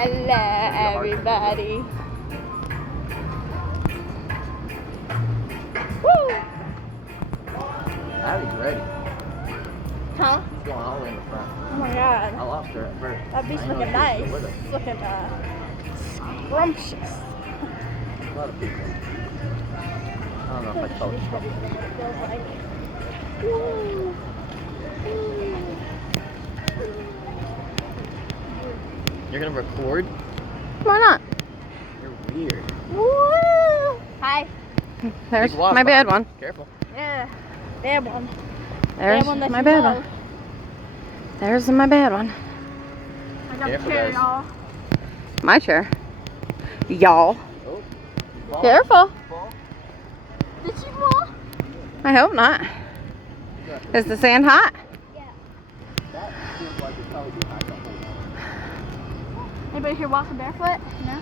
Hello, everybody. Woo! Abby's ready. Huh? She's going all the way in the front. Oh my god. I lost her at first. That beast's I didn't looking know she was nice. still with us. It's looking scrumptious. A lot of people. I don't know if I told you. You're gonna record? Why not? You're weird. Woo! Hi. There's Big wasp my bad behind one. you. Careful. Yeah. Bad one. There's Bad one that my you bad love. one. There's my bad one. I got Careful, the chair, guys. y'all. My chair. Y'all. Oh. Fall. Careful. Fall. Did she fall? I hope not. Is the sand hot? Yeah. That feels like it's probably behind the whole wall. Anybody here walking barefoot? No?